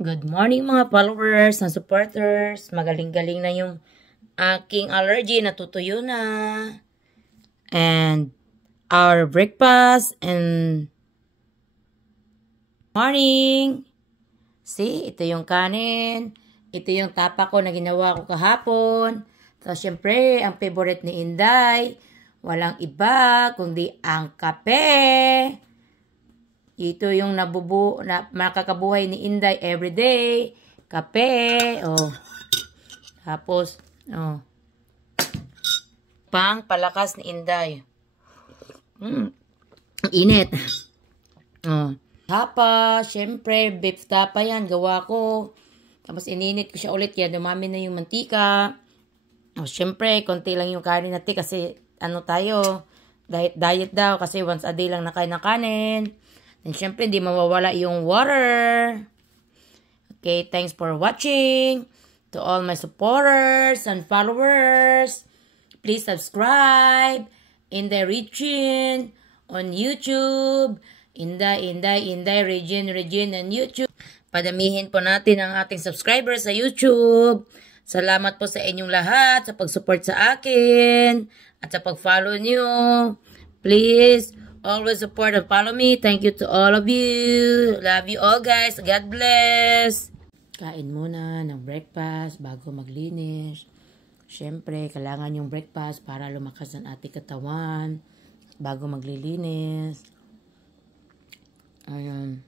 Good morning mga followers and supporters. Magaling-galing na yung aking allergy. Natutuyo na. And our breakfast and morning. See, ito yung kanin. Ito yung tapa ko na ginawa ko kahapon. So, syempre, ang favorite ni Inday, walang iba kundi ang kape. Ito yung makakabuhay ni Inday everyday. Kape. Oh. Tapos, oh. Pang palakas ni Inday. Ang init. Oh. Tapa, syempre, beef tapa yan. Gawa ko. Tapos ininit ko siya ulit. Kaya dumami na yung mantika. Oh, syempre, konti lang yung kanin natin kasi ano tayo, diet daw kasi once a day lang nakain ng kanin. And syempre, hindi mawawala yung water. Okay, thanks for watching. To all my supporters and followers, please subscribe. Inday Regine on YouTube. Inday Regine on YouTube. Padamihin po natin ang ating subscribers sa YouTube. Salamat po sa inyong lahat sa pag-support sa akin at sa pag-follow nyo. Please, always support and follow me. Thank you to all of you. Love you all guys. God bless. Kain muna ng breakfast bago maglinis. Siyempre, kailangan yung breakfast para lumakas ang ating katawan bago maglilinis. Ayan.